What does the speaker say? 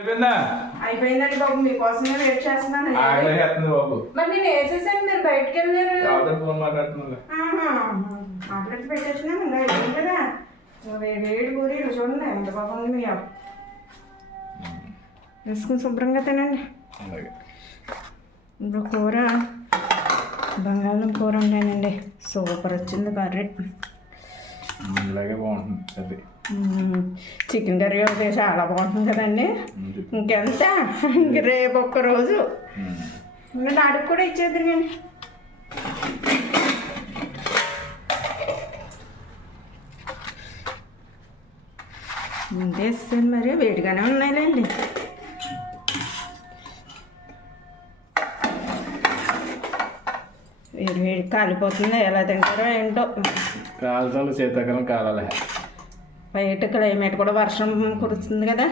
అయిపోయిందండి బాబు, మీకోసమే వెయిట్ చేస్తున్నాను. బాబు మరి నేను వేసేసాను, మీరు బయటకు వెళ్ళారు. ఫోన్ మాట్లాడుతున్నా మాట్లాడి పెట్టేసినాను ఇంకా అయిపోయింది కదా. వేడి పూరీలు చూడండి ఎంత బాగుంది. మీ వేసుకుని శుభ్రంగా తినండి. ఇప్పుడు కూర బంగాళదుంప కూర వండానండి, సూపర్ వచ్చింది కర్రీ. ఇలాగే బాగుంటుంది కర్రీ. చికెన్ కర్రీ అయితే చాలా బాగుంటుంది కదండి. ఇంకెంత ఇంక రేపు ఒక్కరోజు నాటికి కూడా ఇచ్చేద్దరు కానీ. ముందేస్తాను మరి, వేడిగానే ఉన్నాయిలేండి. వేడి వేడి కాలిపోతుంది, ఎలా తింటారో ఏంటో. కాలుతాలు శీతాకాలం కాలాలి. బయట క్లైమేట్ కూడా వర్షం కురుస్తుంది కదా.